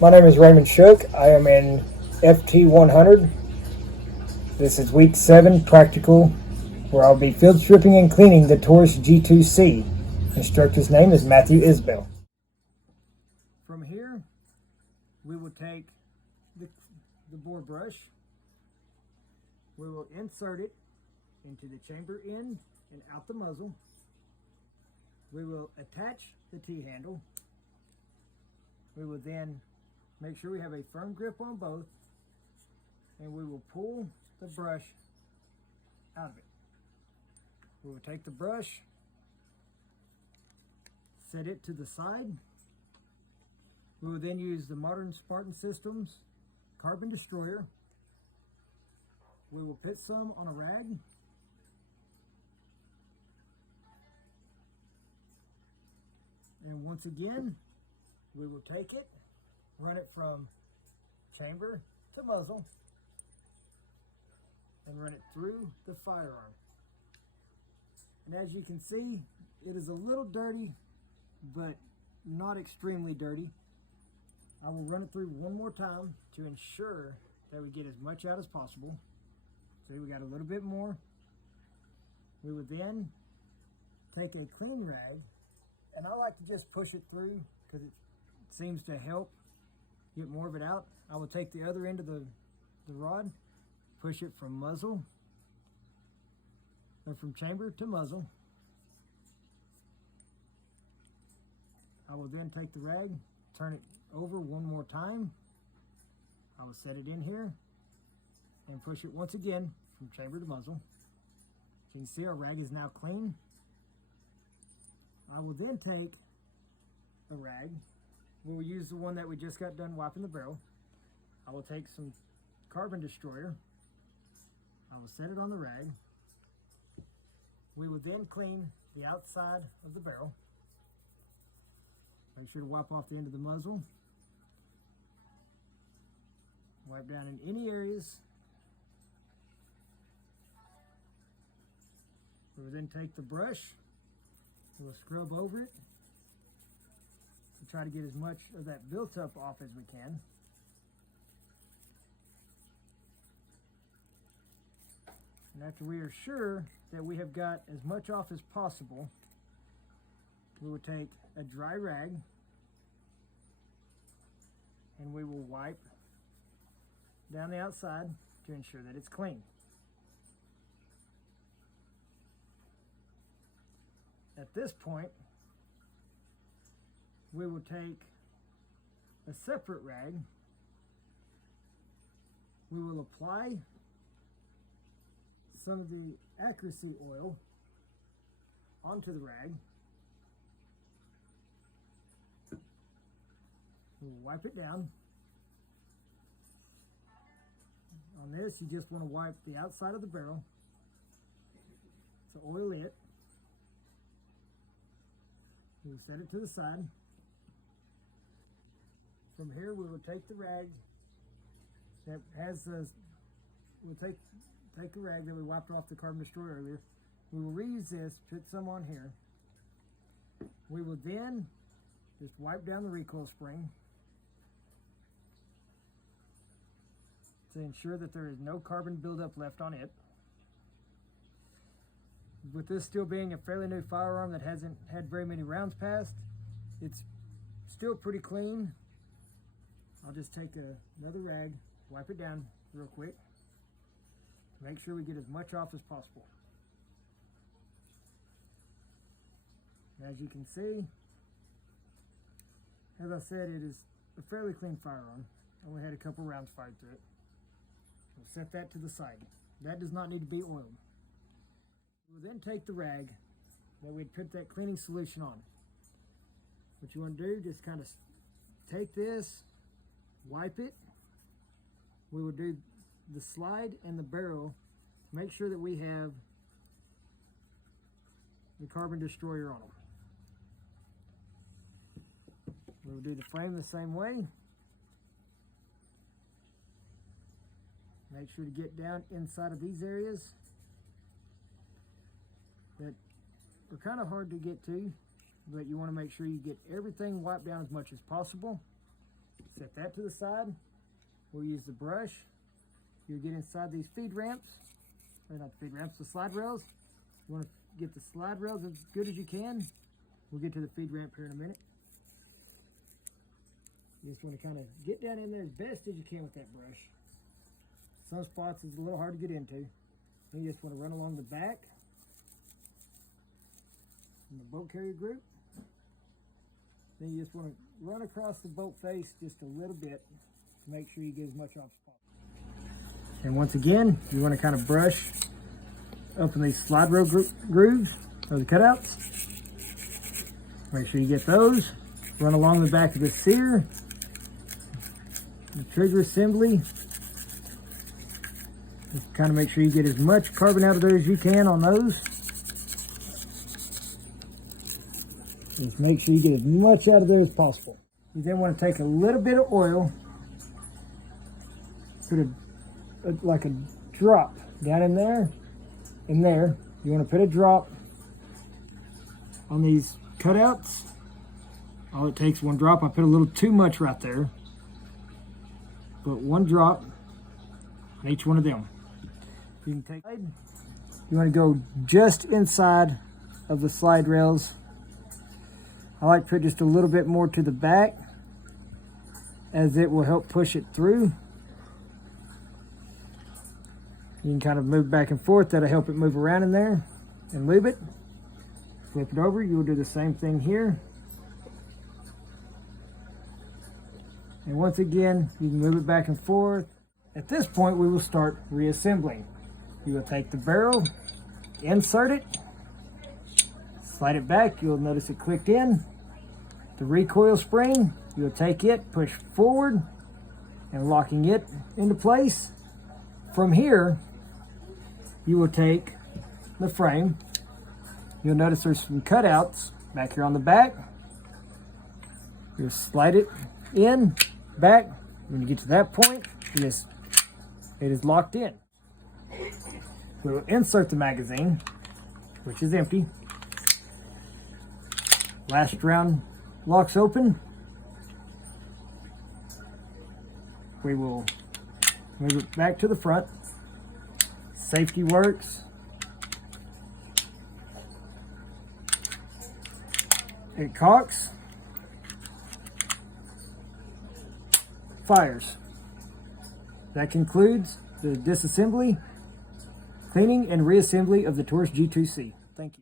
My name is Raymond Shook. I am in FT 100. This is week 7 practical, where I'll be field stripping and cleaning the Taurus G2C. Instructor's name is Matthew Isbell. From here, we will take the bore brush. We will insert it into the chamber end and out the muzzle. We will attach the T-handle. We will then make sure we have a firm grip on both, and we will pull the brush out of it. We will take the brush, set it to the side. We will then use the modern Spartan Systems Carbon Destroyer. We will put some on a rag. And once again, we will take it, run it from chamber to muzzle, and run it through the firearm. And as you can see, it is a little dirty, but not extremely dirty. I will run it through one more time to ensure that we get as much out as possible. See, we got a little bit more. We would then take a clean rag, and I like to just push it through because it seems to help get more of it out. I will take the other end of the rod, push it from muzzle, or from chamber to muzzle. I will then take the rag, turn it over one more time. I will set it in here and push it once again from chamber to muzzle. As you can see, our rag is now clean. I will then take a rag. We'll use the one that we just got done wiping the barrel. I will take some Carbon Destroyer. I will set it on the rag. We will then clean the outside of the barrel. Make sure to wipe off the end of the muzzle. Wipe down in any areas. We will then take the brush. We'll scrub over it to try to get as much of that built up off as we can. And after we are sure that we have got as much off as possible, we will take a dry rag and we will wipe down the outside to ensure that it's clean. At this point, we will take a separate rag. We will apply some of the accuracy oil onto the rag. We'll wipe it down. On this, you just want to wipe the outside of the barrel to oil it. We'll set it to the side. From here, we will take the rag that has we'll take a rag that we wiped off the Carbon Destroyer earlier. We will reuse this, put some on here. We will then just wipe down the recoil spring to ensure that there is no carbon buildup left on it. With this still being a fairly new firearm that hasn't had very many rounds passed, it's still pretty clean. I'll just take another rag, wipe it down real quick, make sure we get as much off as possible. As you can see, as I said, it is a fairly clean firearm. Only had a couple rounds fired through it. We'll set that to the side. That does not need to be oiled. We'll then take the rag that we'd put that cleaning solution on. What you want to do, just kind of take this, wipe it. We will do the slide and the barrel. Make sure that we have the Carbon Destroyer on them. We'll do the frame the same way. Make sure to get down inside of these areas that are kind of hard to get to, but you want to make sure you get everything wiped down as much as possible. Set that to the side. We'll use the brush. You'll get inside these feed ramps, or not the feed ramps, the slide rails. You want to get the slide rails as good as you can. We'll get to the feed ramp here in a minute. You just want to kind of get down in there as best as you can with that brush. Some spots is a little hard to get into. Then you just want to run along the back in the bolt carrier group. Then you just want to run across the bolt face just a little bit to make sure you get as much off as possible. And once again, you want to kind of brush up in these slide rail grooves, or the cutouts. Make sure you get those. Run along the back of the sear, the trigger assembly. Just kind of make sure you get as much carbon out of there as you can on those. Just make sure you get as much out of there as possible. You then want to take a little bit of oil, put like a drop down in there. You want to put a drop on these cutouts. All it takes one drop. I put a little too much right there. Put one drop on each one of them. You can take. You want to go just inside of the slide rails. I like to put just a little bit more to the back, as it will help push it through. You can kind of move back and forth. That'll help it move around in there and lube it. Flip it over. You'll do the same thing here. And once again, you can move it back and forth. At this point, we will start reassembling. You will take the barrel, insert it, slide it back. You'll notice it clicked in. The recoil spring, you'll take it, push forward, and locking it into place. From here, you will take the frame. You'll notice there's some cutouts back here on the back. You'll slide it in, back. When you get to that point, it is locked in. We'll insert the magazine, which is empty. Last round locks open. We will move it back to the front. Safety works. It cocks. Fires. That concludes the disassembly, cleaning, and reassembly of the Taurus G2C. Thank you.